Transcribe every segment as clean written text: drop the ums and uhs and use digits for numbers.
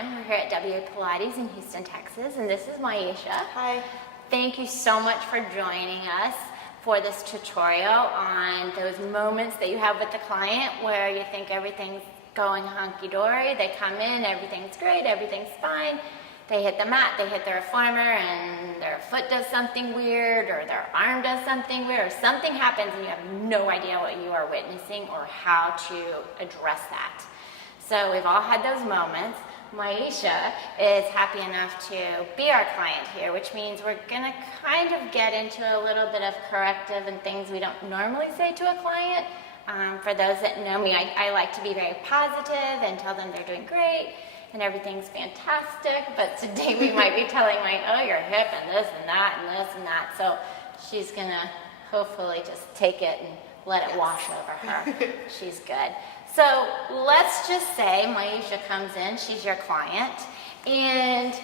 time. We're here at WA Pilates in Houston, Texas, and this is Maisha. Hi. Thank you so much for joining us for this tutorial on those moments that you have with the client where you think everything's going hunky-dory. They come in, everything's great, everything's fine. They hit the mat, they hit the reformer, and their foot does something weird, or their arm does something weird, or something happens and you have no idea what you are witnessing or how to address that. So we've all had those moments. Maisha is happy enough to be our client here, which means we're gonna kind of get into a little bit of corrective and things we don't normally say to a client. For those that know me, I like to be very positive and tell them they're doing great and everything's fantastic, but today we might be telling oh, your hip and this and that and this and that. So she's gonna hopefully just take it and let it wash over her. She's good. So let's just say Maisha comes in, she's your client, and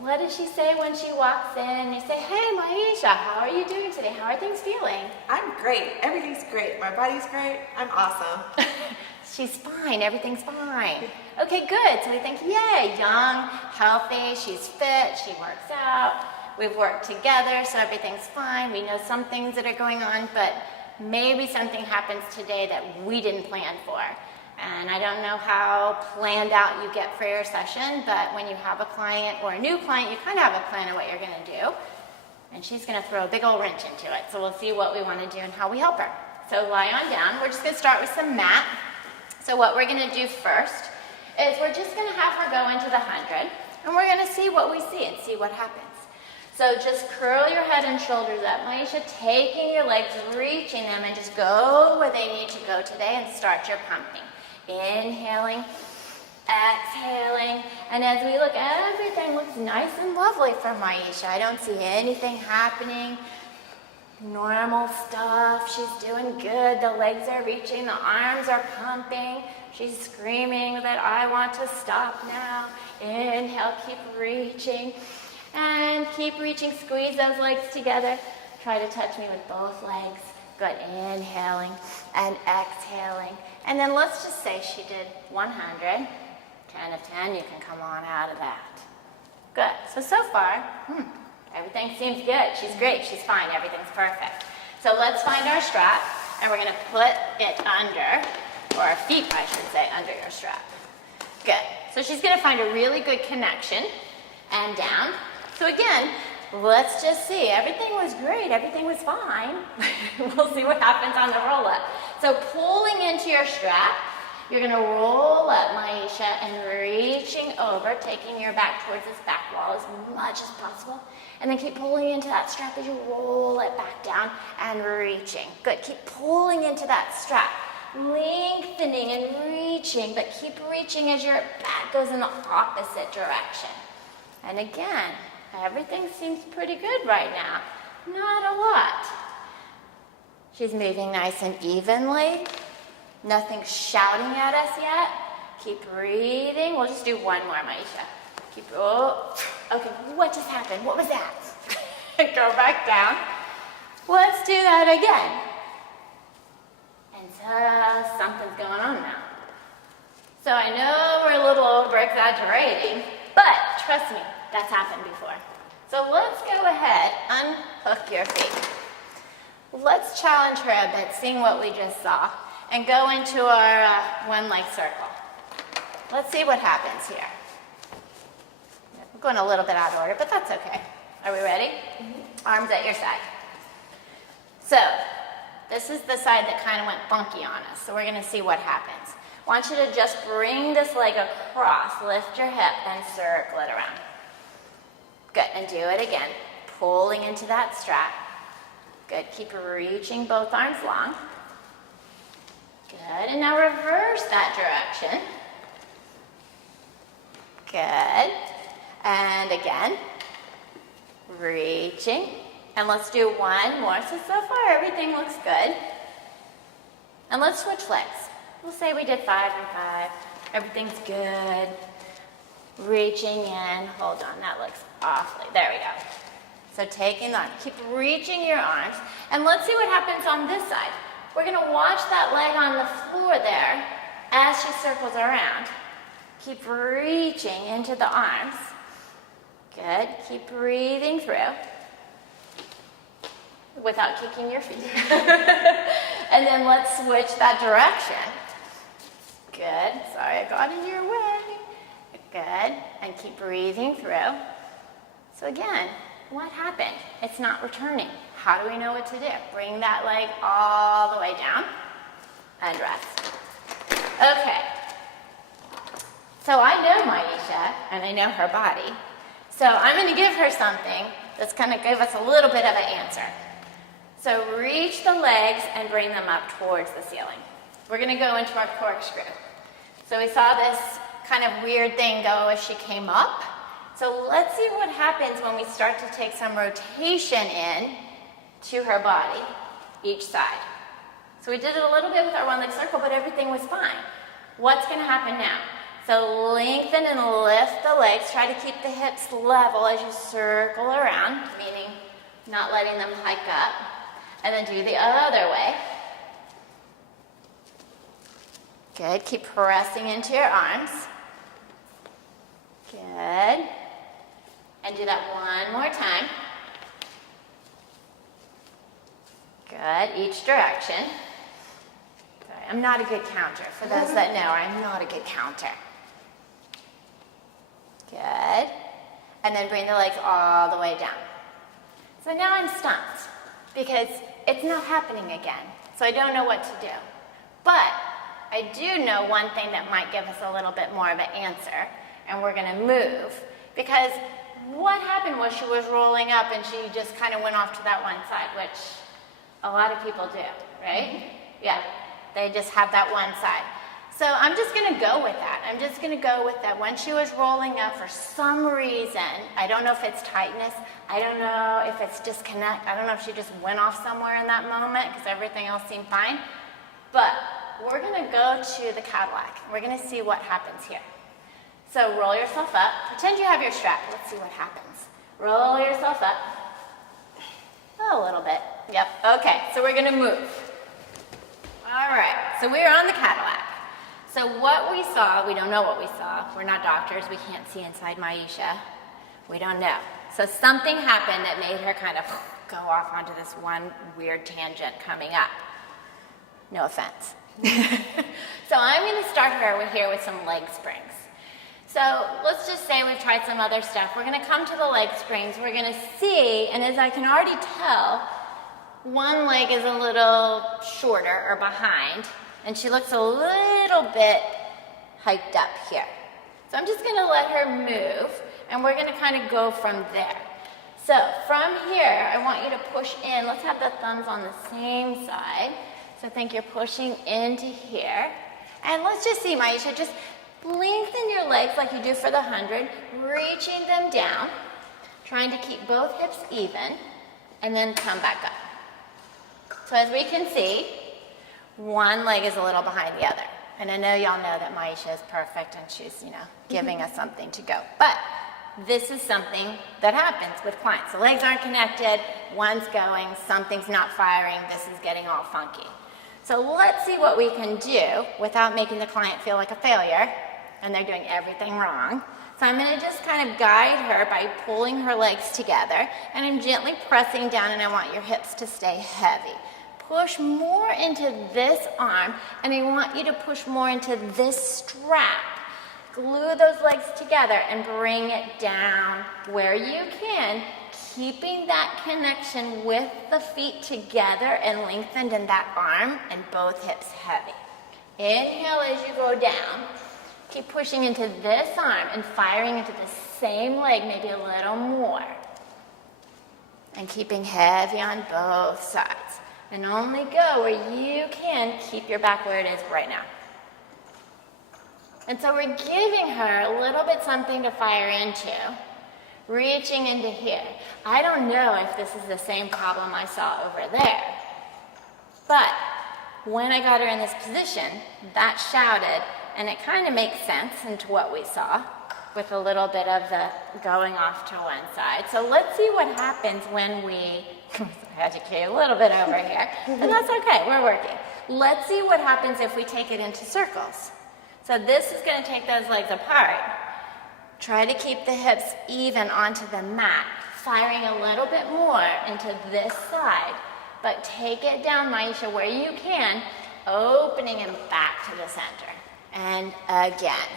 what does she say when she walks in? You say, hey Maisha, how are you doing today? How are things feeling? I'm great. Everything's great. My body's great. I'm awesome. She's fine. Everything's fine. Okay, good. So we think, yay, young, healthy, she's fit, she works out, we've worked together, so everything's fine. We know some things that are going on, but maybe something happens today that we didn't plan for. And I don't know how planned out you get for your session, but when you have a client or a new client, you kind of have a plan of what you're going to do. And she's going to throw a big old wrench into it. So we'll see what we want to do and how we help her. So lie on down. We're just going to start with some mat. So what we're going to do first is we're just going to have her go into the 100, and we're going to see what we see and see what happens. So just curl your head and shoulders up, Maisha, taking your legs, reaching them, and just go where they need to go today and start your pumping. Inhaling, exhaling, and as we look, everything looks nice and lovely for Maisha. I don't see anything happening. Normal stuff. She's doing good. The legs are reaching, the arms are pumping. She's screaming that I want to stop now. Inhale, keep reaching. And keep reaching, squeeze those legs together. Try to touch me with both legs. Good, inhaling and exhaling. And then let's just say she did 100. 10 of 10, you can come on out of that. Good, so far, everything seems good. She's great, she's fine, everything's perfect. So let's find our strap, and we're gonna put it under, or our feet, I should say, under your strap. Good, so she's gonna find a really good connection, and down. So again, let's just see. Everything was great. Everything was fine. We'll see what happens on the roll up. So pulling into your strap, you're going to roll up, Maisha, and reaching over, taking your back towards this back wall as much as possible. And then keep pulling into that strap as you roll it back down and reaching. Good. Keep pulling into that strap, lengthening and reaching, but keep reaching as your back goes in the opposite direction. And again, everything seems pretty good right now. Not a lot. She's moving nice and evenly. Nothing's shouting at us yet. Keep breathing. We'll just do one more, Maisha. Keep, okay, what just happened? What was that? Go back down. Let's do that again. And so something's going on now. So I know we're a little over-exaggerating, but trust me, that's happened before. So let's go ahead, unhook your feet. Let's challenge her a bit, seeing what we just saw, and go into our one-leg circle. Let's see what happens here. We're going a little bit out of order, but that's okay. Are we ready? Arms at your side. So this is the side that kind of went funky on us, so we're going to see what happens. I want you to just bring this leg across, lift your hip, and circle it around. Good, and do it again. Pulling into that strap. Good, keep reaching both arms long. Good, and now reverse that direction. Good, and again. Reaching, and let's do one more. So far everything looks good. And let's switch legs. We'll say we did 5 and 5. Everything's good. Reaching in. Hold on, that looks awfully. There we go. So taking on. Keep reaching your arms. And let's see what happens on this side. We're going to watch that leg on the floor there as she circles around. Keep reaching into the arms. Good. Keep breathing through without kicking your feet. And then let's switch that direction. Good. Sorry, I got in your way. Good. And keep breathing through. So again, what happened? It's not returning. How do we know what to do? Bring that leg all the way down and rest. Okay. So I know Maisha, and I know her body. So I'm going to give her something that's going to give us a little bit of an answer. So reach the legs and bring them up towards the ceiling. We're going to go into our corkscrew. So we saw this kind of weird thing go as she came up. So let's see what happens when we start to take some rotation in to her body, each side. So we did it a little bit with our one leg circle, but everything was fine. What's going to happen now? So lengthen and lift the legs. Try to keep the hips level as you circle around, meaning not letting them hike up. And then do the other way. Good. Keep pressing into your arms. Good. And do that one more time. Good. Each direction. Sorry, I'm not a good counter. For those that know, I'm not a good counter. Good. And then bring the legs all the way down. So now I'm stumped because it's not happening again. So I don't know what to do. But I do know one thing that might give us a little bit more of an answer, and we're going to move. Because what happened was she was rolling up and she just kind of went off to that one side, which a lot of people do, right? Yeah, they just have that one side. So I'm just going to go with that. I'm just going to go with that. When she was rolling up, for some reason, I don't know if it's tightness, I don't know if it's disconnect, I don't know if she just went off somewhere in that moment because everything else seemed fine. But we're going to go to the Cadillac. We're going to see what happens here. So roll yourself up. Pretend you have your strap. Let's see what happens. Roll yourself up. A little bit. Yep. Okay, so we're going to move. All right, so we're on the Cadillac. So what we saw, we don't know what we saw. We're not doctors. We can't see inside Maisha. We don't know. So something happened that made her kind of go off onto this one weird tangent coming up. No offense. So I'm going to start her here with some leg springs. So let's just say we've tried some other stuff. We're going to come to the leg springs. We're going to see, and as I can already tell, one leg is a little shorter or behind, and she looks a little bit hiked up here. So I'm just going to let her move, and we're going to kind of go from there. So from here, I want you to push in. Let's have the thumbs on the same side. So think you're pushing into here. And let's just see, Maisha, just lengthen your legs like you do for the 100, reaching them down, trying to keep both hips even, and then come back up. So as we can see, one leg is a little behind the other. And I know y'all know that Maisha is perfect and she's, giving us something to go. But this is something that happens with clients. The legs aren't connected, one's going, something's not firing, this is getting all funky. So let's see what we can do without making the client feel like a failure and they're doing everything wrong. So I'm going to just kind of guide her by pulling her legs together, and I'm gently pressing down, and I want your hips to stay heavy. Push more into this arm, and I want you to push more into this strap. Glue those legs together and bring it down where you can, keeping that connection with the feet together and lengthened in that arm and both hips heavy. Inhale as you go down. Keep pushing into this arm and firing into the same leg, maybe a little more. And keeping heavy on both sides. And only go where you can. Keep your back where it is right now. And so we're giving her a little bit something to fire into. Reaching into here. I don't know if this is the same problem I saw over there. But when I got her in this position, that shouted, and it kind of makes sense into what we saw with a little bit of the going off to one side. So let's see what happens when we educate a little bit over here. And that's okay, we're working. Let's see what happens if we take it into circles. So this is going to take those legs apart. Try to keep the hips even onto the mat, firing a little bit more into this side. But take it down, Maisha, where you can, opening and back to the center. And again.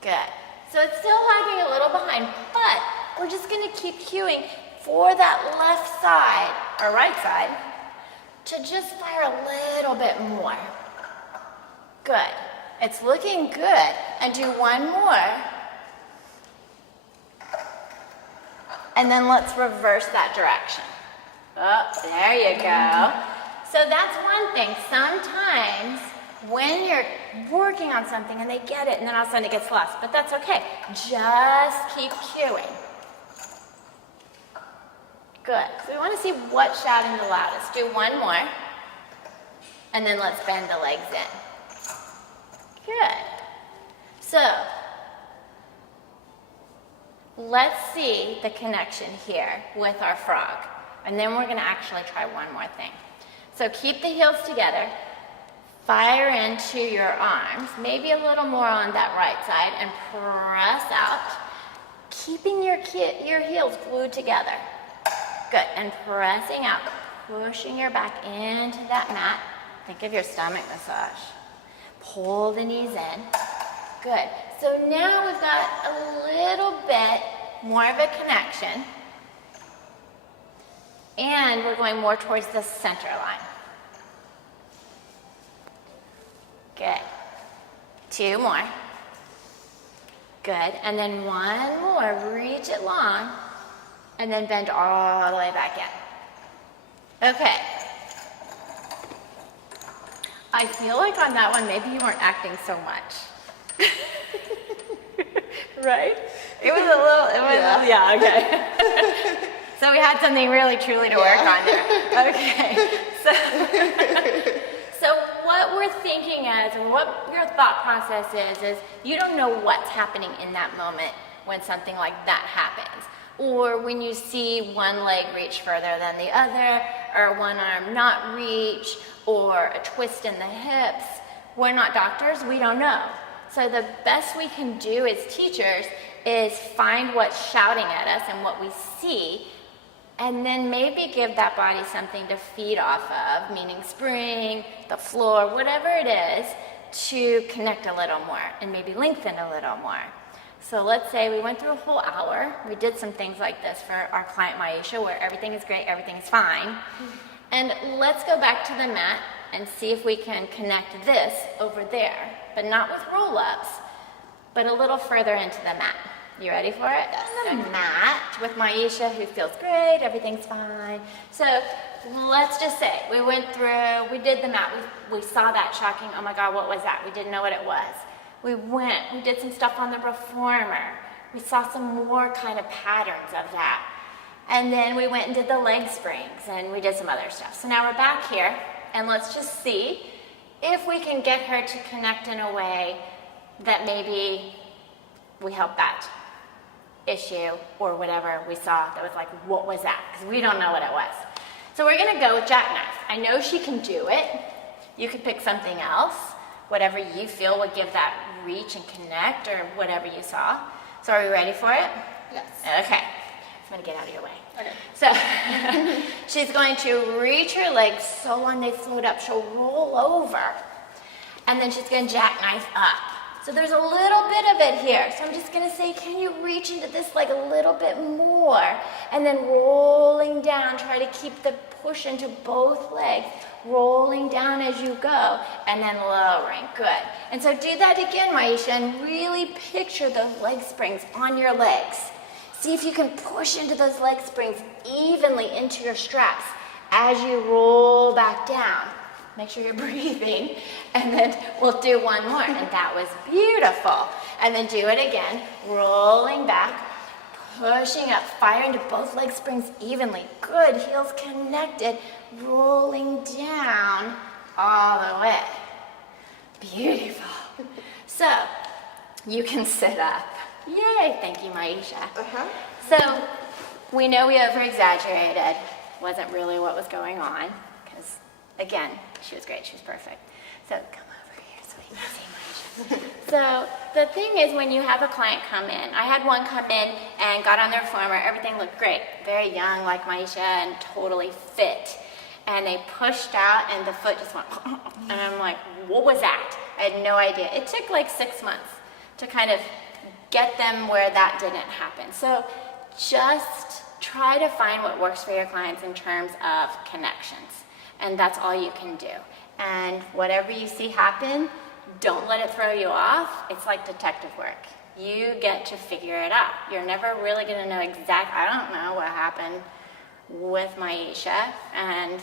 Good. So it's still lagging a little behind, but we're just going to keep cueing for that left side, or right side, to just fire a little bit more. Good. It's looking good. And do one more. And then let's reverse that direction. Oh, there you go. So that's one thing. Sometimes when you're working on something and they get it and then all of a sudden it gets lost, but that's okay. Just keep cueing. Good. So we want to see what's shouting the loudest. Do one more. And then let's bend the legs in. Good. So let's see the connection here with our frog. And then we're going to actually try one more thing. So keep the heels together. Fire into your arms, maybe a little more on that right side, and press out, keeping your heels glued together. Good, and pressing out, pushing your back into that mat. Think of your stomach massage. Pull the knees in. Good. So now we've got a little bit more of a connection, and we're going more towards the center line. Good. Two more. Good. And then one more. Reach it long. And then bend all the way back in. Okay. I feel like on that one, maybe you weren't acting so much. Right? It was a little, yeah, okay. So we had something really truly to work on there. Okay. So what we're thinking is, and what your thought process is you don't know what's happening in that moment when something like that happens. Or when you see one leg reach further than the other, or one arm not reach, or a twist in the hips. We're not doctors, we don't know. So the best we can do as teachers is find what's shouting at us and what we see, and then maybe give that body something to feed off of, meaning spring, the floor, whatever it is, to connect a little more and maybe lengthen a little more. So let's say we went through a whole hour. We did some things like this for our client Maisha, where everything is great, everything is fine. And let's go back to the mat and see if we can connect this over there, but not with roll-ups, but a little further into the mat. You ready for it? On the mat with Maisha, who feels great, everything's fine. So let's just say we went through, we did the mat, we saw that shocking, oh my God, what was that? We didn't know what it was. We did some stuff on the reformer. We saw some more kind of patterns of that. And then we went and did the leg springs, and we did some other stuff. So now we're back here, and let's just see if we can get her to connect in a way that maybe we help that issue or whatever we saw that was like, what was that? Because we don't know what it was. So we're gonna go with jackknife. I know she can do it. You could pick something else, whatever you feel would give that reach and connect, or whatever you saw. So are we ready for it? Yes. Okay. I'm gonna get out of your way. Okay. So she's going to reach her legs so long they float up. She'll roll over, and then she's gonna jackknife up. So there's a little bit of it here. So I'm just gonna say, can you reach into this leg a little bit more? And then rolling down, try to keep the push into both legs, rolling down as you go, and then lowering. Good. And so do that again, Maisha, and really picture those leg springs on your legs. See if you can push into those leg springs evenly into your straps as you roll back down. Make sure you're breathing, and then we'll do one more, and that was beautiful. And then do it again, rolling back, pushing up, fire into both leg springs evenly. Good, heels connected, rolling down all the way. Beautiful. So, you can sit up. Yay, thank you, Maisha. So, we know we over-exaggerated. Wasn't really what was going on, because, again, she was great, she was perfect. So, come over here so we can see Maisha. So the thing is, when you have a client come in, I had one come in and got on their reformer, everything looked great, very young like Maisha and totally fit. And they pushed out and the foot just went, and I'm like, what was that? I had no idea. It took like 6 months to kind of get them where that didn't happen. So just try to find what works for your clients in terms of connections. And that's all you can do. And whatever you see happen, don't let it throw you off. It's like detective work. You get to figure it out. You're never really going to know I don't know what happened with Maisha, and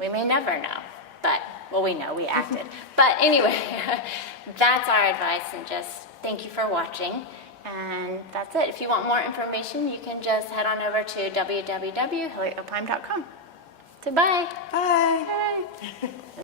we may never know. But, well, we know, we acted. But anyway, that's our advice, and just thank you for watching. And that's it. If you want more information, you can just head on over to www.hillaryopine.com. So bye. Bye. Bye.